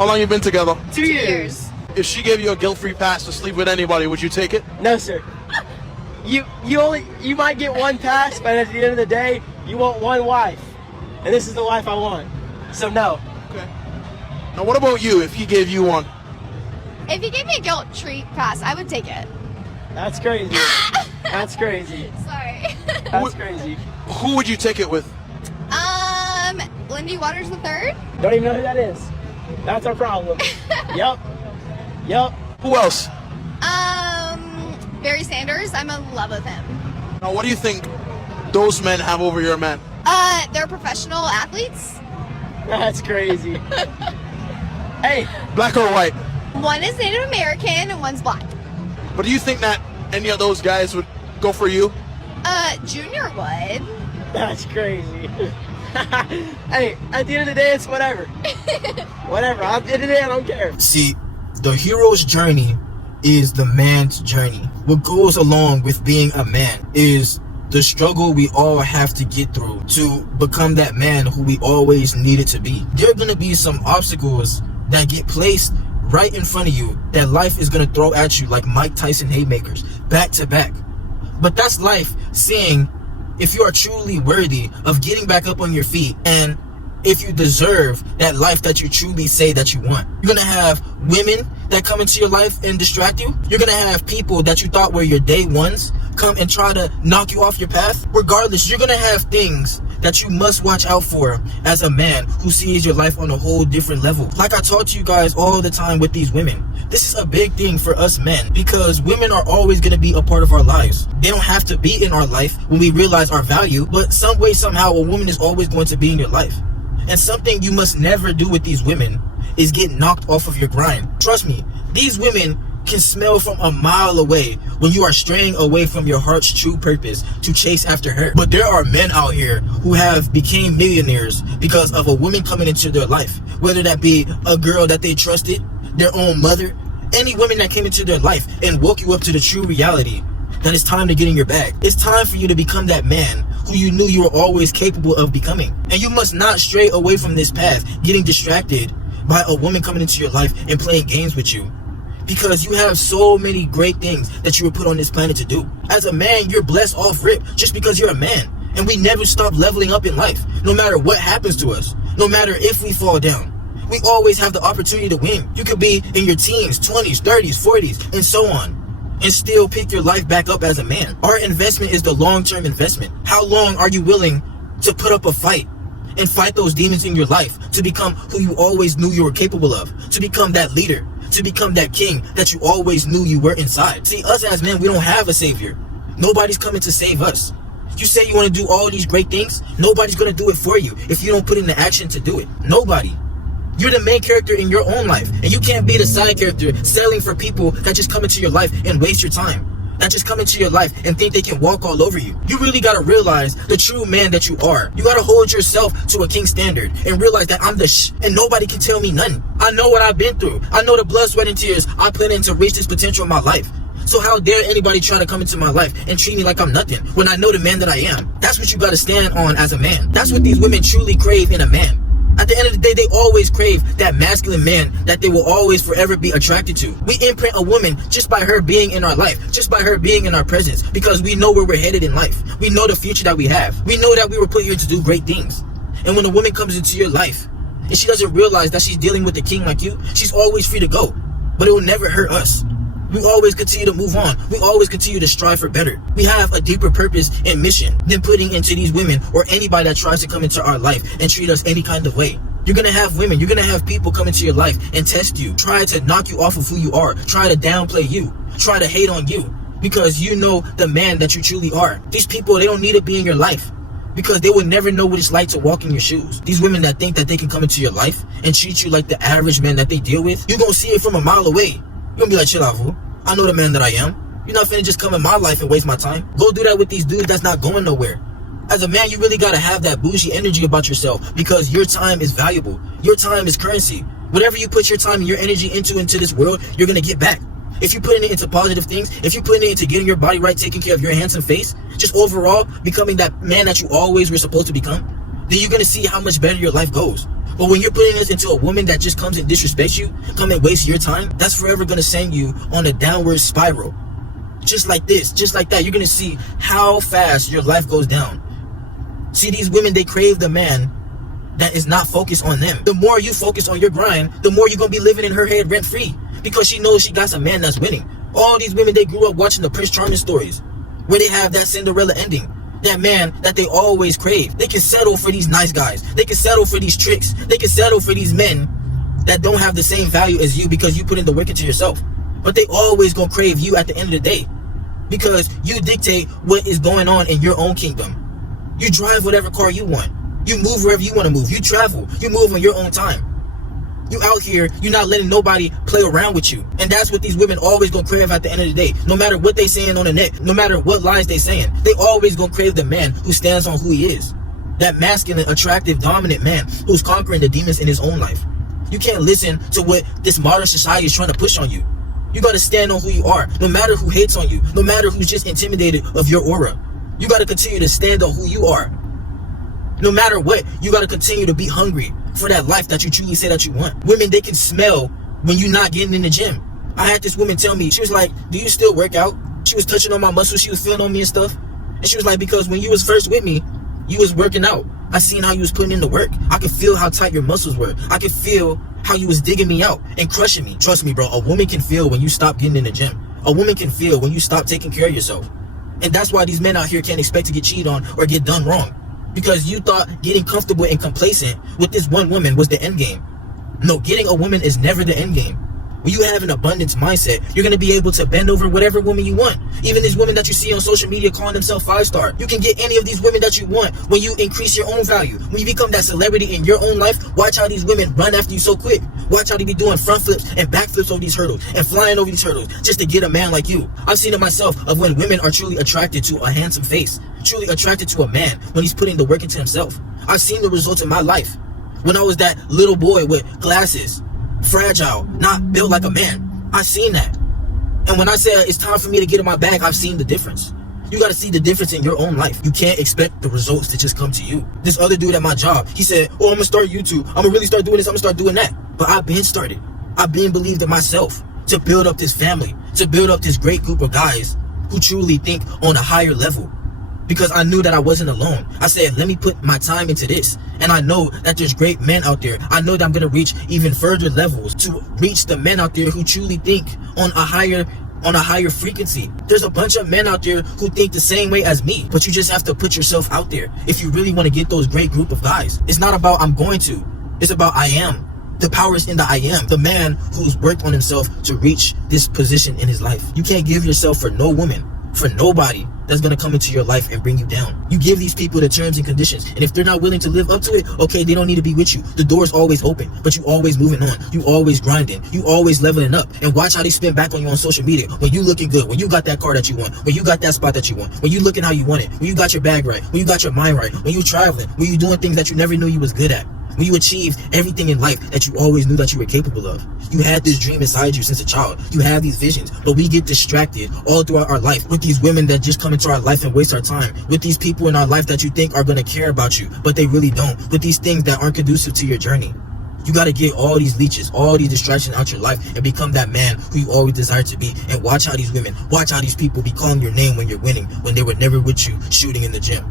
How long you been together? 2 years. If she gave you a guilt-free pass to sleep with anybody, would you take it? No, sir. You might get one pass, but at the end of the day, you want one wife. And this is the wife I want. So no. Okay. Now what about you if he gave you one? If he gave me a guilt-free pass, I would take it. That's crazy. That's crazy. Sorry. That's crazy. Who would you take it with? Lindy Waters III? Don't even know who that is. That's our problem. Yep. Who else? Barry Sanders. I'm in love with him. Now what do you think those men have over your man? They're professional athletes. That's crazy. Hey. Black or white? One is Native American and one's black. But do you think that any of those guys would go for you? Junior would. That's crazy. Hey, at the end of the day, it's whatever. Whatever. At the end of the day, I don't care. See, the hero's journey is the man's journey. What goes along with being a man is the struggle we all have to get through to become that man who we always needed to be. There are going to be some obstacles that get placed right in front of you that life is going to throw at you like Mike Tyson haymakers, back to back. But that's life saying if you are truly worthy of getting back up on your feet and if you deserve that life that you truly say that you want. You're gonna have women that come into your life and distract you. You're gonna have people that you thought were your day ones come and try to knock you off your path. Regardless, you're gonna have things that you must watch out for as a man who sees your life on a whole different level. Like I talk to you guys all the time with these women. This is a big thing for us men because women are always going to be a part of our lives. They don't have to be in our life when we realize our value, but some way, somehow, a woman is always going to be in your life. And something you must never do with these women is get knocked off of your grind. Trust me, these women can smell from a mile away when you are straying away from your heart's true purpose to chase after her. But there are men out here who have became millionaires because of a woman coming into their life, whether that be a girl that they trusted, their own mother, any woman that came into their life and woke you up to the true reality that it's time to get in your bag. It's time for you to become that man who you knew you were always capable of becoming. And you must not stray away from this path, getting distracted by a woman coming into your life and playing games with you. Because you have so many great things that you were put on this planet to do. As a man, you're blessed off rip just because you're a man. And we never stop leveling up in life, no matter what happens to us, no matter if we fall down. We always have the opportunity to win. You could be in your teens, 20s, 30s, 40s, and so on, and still pick your life back up as a man. Our investment is the long-term investment. How long are you willing to put up a fight and fight those demons in your life to become who you always knew you were capable of, to become that leader, to become that king that you always knew you were inside? See, us as men, we don't have a savior. Nobody's coming to save us. You say you want to do all these great things, nobody's going to do it for you if you don't put in the action to do it. Nobody. You're the main character in your own life, and you can't be the side character settling for people that just come into your life and waste your time, that just come into your life and think they can walk all over you. You really got to realize the true man that you are. You got to hold yourself to a king standard and realize that I'm the and nobody can tell me nothing. I know what I've been through. I know the blood, sweat, and tears I put in to reach this potential in my life. So how dare anybody try to come into my life and treat me like I'm nothing when I know the man that I am? That's what you got to stand on as a man. That's what these women truly crave in a man. At the end of the day, they always crave that masculine man that they will always forever be attracted to. We imprint a woman just by her being in our life, just by her being in our presence, because we know where we're headed in life. We know the future that we have. We know that we were put here to do great things. And when a woman comes into your life and she doesn't realize that she's dealing with a king like you, she's always free to go. But it will never hurt us. We always continue to move on. We always continue to strive for better. We have a deeper purpose and mission than putting into these women or anybody that tries to come into our life and treat us any kind of way. You're going to have women, you're going to have people come into your life and test you, try to knock you off of who you are, try to downplay you, try to hate on you because you know the man that you truly are. These people, they don't need to be in your life because they will never know what it's like to walk in your shoes. These women that think that they can come into your life and treat you like the average man that they deal with, you're going to see it from a mile away. You're gonna be like, chill out, fool. I know the man that I am. You're not finna just come in my life and waste my time. Go do that with these dudes that's not going nowhere. As a man, you really gotta have that bougie energy about yourself because your time is valuable. Your time is currency. Whatever you put your time and your energy into this world, you're gonna get back. If you're putting it into positive things, if you're putting it into getting your body right, taking care of your handsome face, just overall becoming that man that you always were supposed to become, then you're gonna see how much better your life goes. But when you're putting this into a woman that just comes and disrespects you, come and waste your time, that's forever gonna send you on a downward spiral. Just like this, just like that. You're gonna see how fast your life goes down. See, these women, they crave the man that is not focused on them. The more you focus on your grind, the more you're gonna be living in her head rent free, because she knows she got a man that's winning. All these women, they grew up watching the Prince Charming stories, where they have that Cinderella ending. That man that they always crave. They can settle for these nice guys. They can settle for these tricks. They can settle for these men that don't have the same value as you because you put in the work into yourself. But they always gonna crave you at the end of the day, because you dictate what is going on in your own kingdom. You drive whatever car you want. You move wherever you want to move. You travel. You move on your own time. You out here, you're not letting nobody play around with you. And that's what these women always gonna crave at the end of the day. No matter what they saying on the net, no matter what lies they saying, they always gonna crave the man who stands on who he is. That masculine, attractive, dominant man who's conquering the demons in his own life. You can't listen to what this modern society is trying to push on you. You gotta stand on who you are, no matter who hates on you, no matter who's just intimidated of your aura. You gotta continue to stand on who you are. No matter what, you gotta continue to be hungry for that life that you truly say that you want. Women, they can smell when you're not getting in the gym. I had this woman tell me, she was like, do you still work out? She was touching on my muscles, she was feeling on me and stuff. And she was like, because when you was first with me, you was working out. I seen how you was putting in the work. I could feel how tight your muscles were. I could feel how you was digging me out and crushing me. Trust me, bro, a woman can feel when you stop getting in the gym. A woman can feel when you stop taking care of yourself. And that's why these men out here can't expect to get cheated on or get done wrong. Because you thought getting comfortable and complacent with this one woman was the end game. No, getting a woman is never the end game. When you have an abundance mindset, you're going to be able to bend over whatever woman you want. Even these women that you see on social media calling themselves 5-star. You can get any of these women that you want when you increase your own value. When you become that celebrity in your own life, watch how these women run after you so quick. Watch how they be doing front flips and back flips over these hurdles and flying over these hurdles just to get a man like you. I've seen it myself of when women are truly attracted to a handsome face, truly attracted to a man when he's putting the work into himself. I've seen the results in my life. When I was that little boy with glasses, fragile, not built like a man, I've seen that. And when I say it's time for me to get in my bag, I've seen the difference. You got to see the difference in your own life. You can't expect the results to just come to you. This other dude at my job, he said, oh, I'm gonna start YouTube, I'm gonna really start doing this, I'm gonna start doing that. But I've been started. I've been believed in myself to build up this family, to build up this great group of guys who truly think on a higher level. Because I knew that I wasn't alone. I said, let me put my time into this. And I know that there's great men out there. I know that I'm going to reach even further levels to reach the men out there who truly think on a higher frequency. There's a bunch of men out there who think the same way as me, but you just have to put yourself out there if you really want to get those great group of guys. It's not about I'm going to. It's about I am. The power is in the I am. The man who's worked on himself to reach this position in his life. You can't give yourself for no woman, for nobody that's going to come into your life and bring you down. You give these people the terms and conditions, and if they're not willing to live up to it, okay, they don't need to be with you. The door's always open, but you always moving on. You always grinding. You always leveling up. And watch how they spin back on you on social media. When you looking good, when you got that car that you want, when you got that spot that you want, when you looking how you want it, when you got your bag right, when you got your mind right, when you traveling, when you doing things that you never knew you was good at. When you achieve everything in life that you always knew that you were capable of. You had this dream inside you since a child. You have these visions, but we get distracted all throughout our life with these women that just come into our life and waste our time. With these people in our life that you think are going to care about you, but they really don't. With these things that aren't conducive to your journey. You got to get all these leeches, all these distractions out your life and become that man who you always desire to be. And watch how these women, watch how these people be calling your name when you're winning, when they were never with you shooting in the gym.